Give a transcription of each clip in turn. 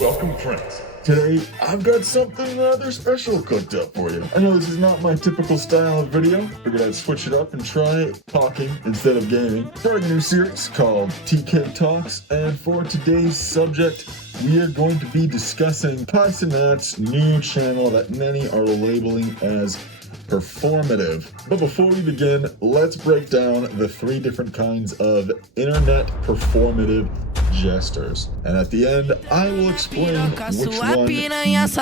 Welcome, friends. Today, I've got something rather special cooked up for you. I know this is not my typical style of video. Figured I'd switch it up and try talking instead of gaming. Starting a new series called TK Talks, and for today's subject, we are going to be discussing Tyson's new channel that many are labeling as Performative. But before we begin, let's break down the three different kinds of internet performative jesters. And at the end, I will explain which one is.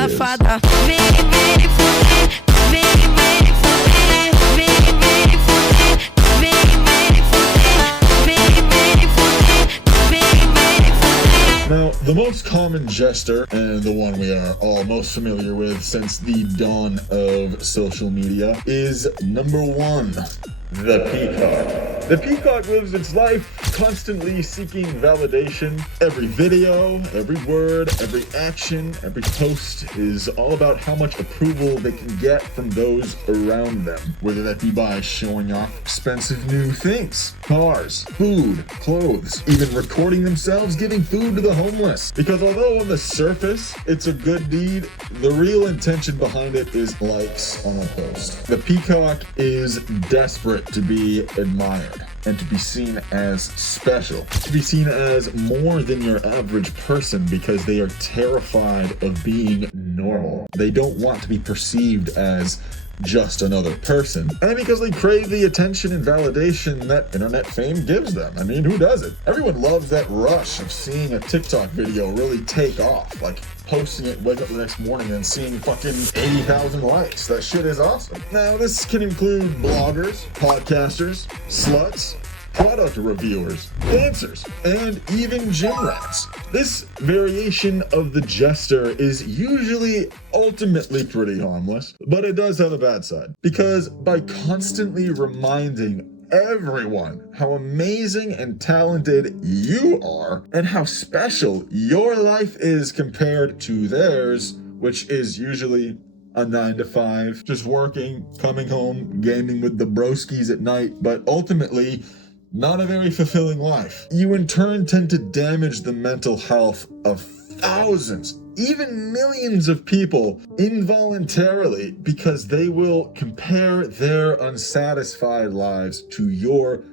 Now, the most common jester, and the one we are all most familiar with since the dawn of social media, is number one, the peacock. The peacock lives its life constantly seeking validation. Every video, every word, every action, every post is all about how much approval they can get from those around them, whether that be by showing off expensive new things, cars, food, clothes, even recording themselves giving food to the homeless. Because although on the surface it's a good deed, the real intention behind it is likes on a post. The peacock is desperate to be admired and to be seen as special, to be seen as more than your average person, because they are terrified of being normal. They don't want to be perceived as just another person, and because they crave the attention and validation that internet fame gives them. I mean, who doesn't? Everyone loves that rush of seeing a TikTok video really take off, like posting it, wake up the next morning and seeing fucking 80,000 likes. That shit is awesome. Now, this can include bloggers, podcasters, sluts, product reviewers, dancers, and even gym rats. This variation of the jester is usually ultimately pretty harmless, but it does have a bad side, because by constantly reminding everyone how amazing and talented you are and how special your life is compared to theirs, which is usually a 9 to 5, just working, coming home, gaming with the broskies at night, but ultimately not a very fulfilling life. You in turn tend to damage the mental health of thousands, even millions of people involuntarily, because they will compare their unsatisfied lives to your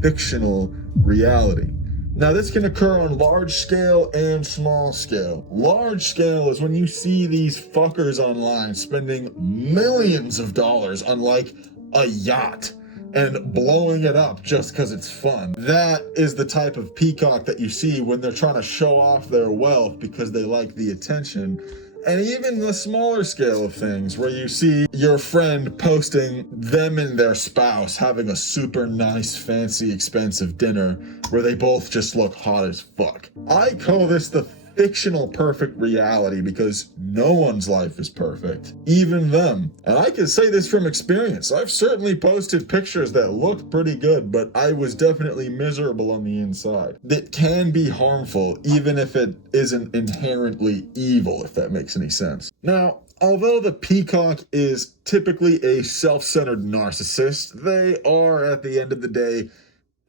fictional reality. Now, this can occur on large scale and small scale. Large scale is when you see these fuckers online spending millions of dollars on like a yacht and blowing it up just because it's fun. That is the type of peacock that you see when they're trying to show off their wealth because they like the attention. And even the smaller scale of things, where you see your friend posting them and their spouse having a super nice, fancy, expensive dinner where they both just look hot as fuck. I call this the fictional perfect reality, because no one's life is perfect, even them. And I can say this from experience. I've certainly posted pictures that looked pretty good, but I was definitely miserable on the inside. It can be harmful, even if it isn't inherently evil, if that makes any sense. Now, although the peacock is typically a self-centered narcissist, they are, at the end of the day,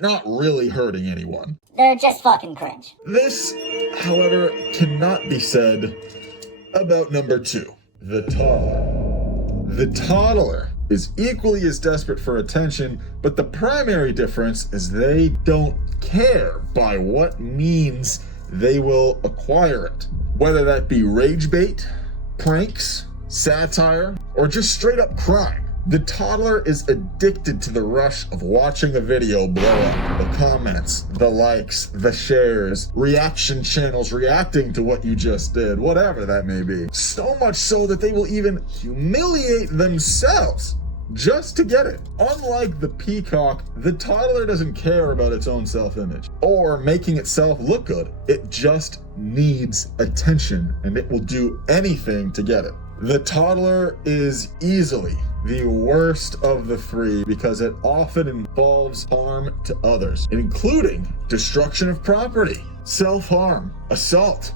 not really hurting anyone. They're just fucking cringe. This, however, cannot be said about number two, the toddler. The toddler is equally as desperate for attention, but the primary difference is they don't care by what means they will acquire it. Whether that be rage bait, pranks, satire, or just straight up crime. The toddler is addicted to the rush of watching a video blow up. The comments, the likes, the shares, reaction channels reacting to what you just did, whatever that may be. So much so that they will even humiliate themselves just to get it. Unlike the peacock, the toddler doesn't care about its own self-image or making itself look good. It just needs attention, and it will do anything to get it. The toddler is easily the worst of the three, because it often involves harm to others, including destruction of property, self-harm, assault,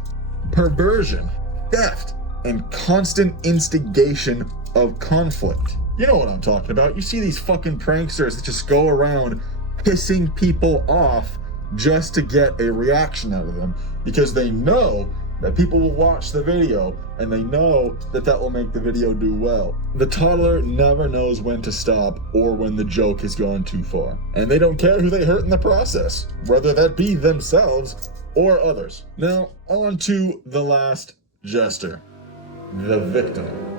perversion, theft, and constant instigation of conflict. You know what I'm talking about. You see these fucking pranksters that just go around pissing people off just to get a reaction out of them, because they know that people will watch the video and they know that that will make the video do well. The toddler never knows when to stop or when the joke has gone too far. And they don't care who they hurt in the process, whether that be themselves or others. Now, on to the last Jester, the victim.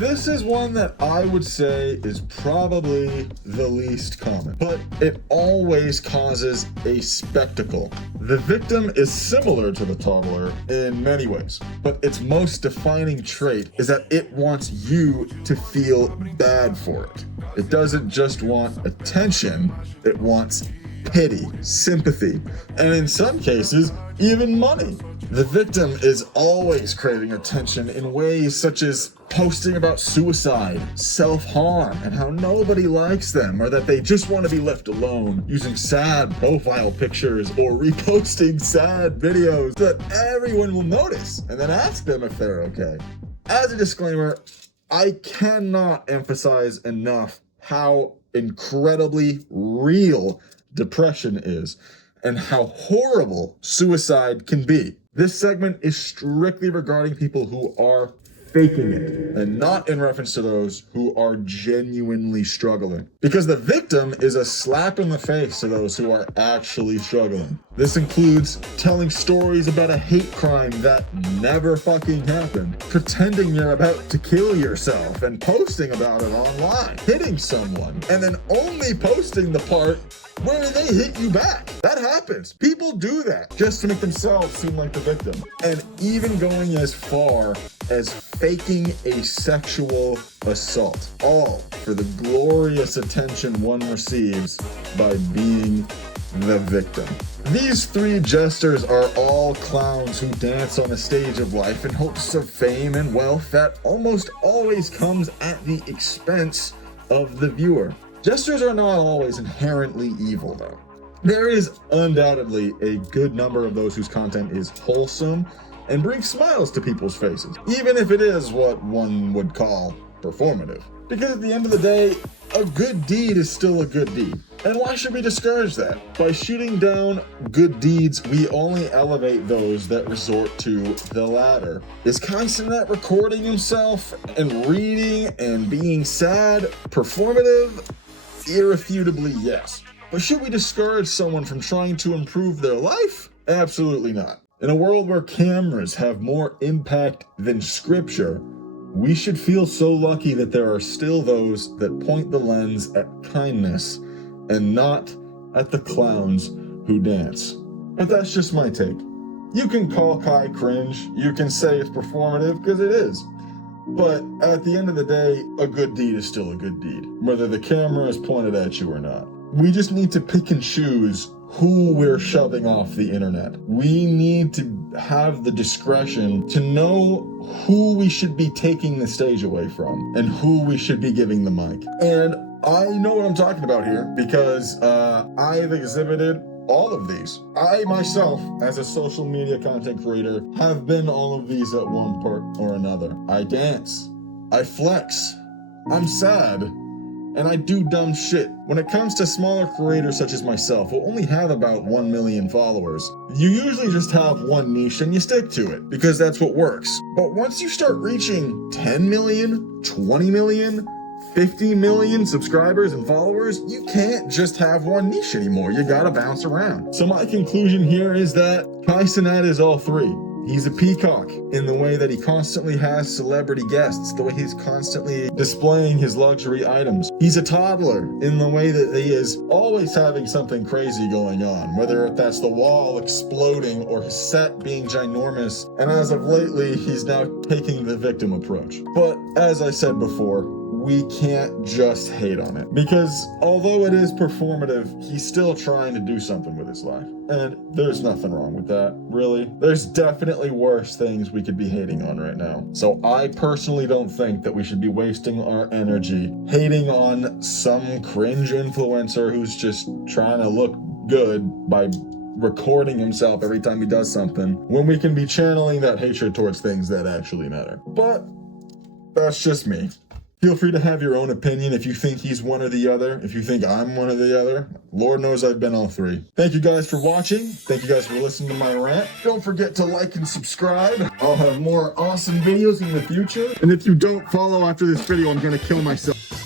This is one that I would say is probably the least common, but it always causes a spectacle. The victim is similar to the toddler in many ways, but its most defining trait is that it wants you to feel bad for it. It doesn't just want attention, it wants pity, sympathy, and in some cases, even money. The victim is always craving attention in ways such as posting about suicide, self-harm, and how nobody likes them, or that they just want to be left alone, using sad profile pictures or reposting sad videos that everyone will notice and then ask them if they're okay. As a disclaimer, I cannot emphasize enough how incredibly real depression is and how horrible suicide can be. This segment is strictly regarding people who are faking it and not in reference to those who are genuinely struggling. Because the victim is a slap in the face to those who are actually struggling. This includes telling stories about a hate crime that never fucking happened, pretending you're about to kill yourself and posting about it online, hitting someone, and then only posting the part where they hit you back. That happens. People do that just to make themselves seem like the victim. And even going as far as faking a sexual assault. All for the glorious attention one receives by being the victim. These three jesters are all clowns who dance on the stage of life in hopes of fame and wealth that almost always comes at the expense of the viewer. Jesters are not always inherently evil, though. There is undoubtedly a good number of those whose content is wholesome and brings smiles to people's faces, even if it is what one would call performative. Because at the end of the day, a good deed is still a good deed. And why should we discourage that? By shooting down good deeds, we only elevate those that resort to the latter. Is Tyson that recording himself and reading and being sad performative? Irrefutably, yes. But should we discourage someone from trying to improve their life? Absolutely not. In a world where cameras have more impact than scripture, we should feel so lucky that there are still those that point the lens at kindness and not at the clowns who dance. But that's just my take. You can call Kai cringe, you can say it's performative, because it is. But at the end of the day, a good deed is still a good deed, whether the camera is pointed at you or not. We just need to pick and choose who we're shoving off the internet. We need to have the discretion to know who we should be taking the stage away from and who we should be giving the mic. And I know what I'm talking about here because I've exhibited all of these. I myself, as a social media content creator, have been all of these at one part or another. I dance, I flex, I'm sad, and I do dumb shit. When it comes to smaller creators such as myself, who only have about 1 million followers, you usually just have one niche and you stick to it, because that's what works. But once you start reaching 10 million, 20 million, 50 million subscribers and followers, you can't just have one niche anymore. You gotta bounce around. So my conclusion here is that Tyson is all three. He's a peacock in the way that he constantly has celebrity guests, the way he's constantly displaying his luxury items. He's a toddler in the way that he is always having something crazy going on, whether that's the wall exploding or his set being ginormous. And as of lately, he's now taking the victim approach. But as I said before, we can't just hate on it, because although it is performative, he's still trying to do something with his life. And there's nothing wrong with that, really. There's definitely worse things we could be hating on right now. So I personally don't think that we should be wasting our energy hating on some cringe influencer who's just trying to look good by recording himself every time he does something, when we can be channeling that hatred towards things that actually matter. But that's just me. Feel free to have your own opinion if you think he's one or the other, if you think I'm one or the other. Lord knows I've been all three. Thank you guys for watching. Thank you guys for listening to my rant. Don't forget to like and subscribe. I'll have more awesome videos in the future. And if you don't follow after this video, I'm gonna kill myself.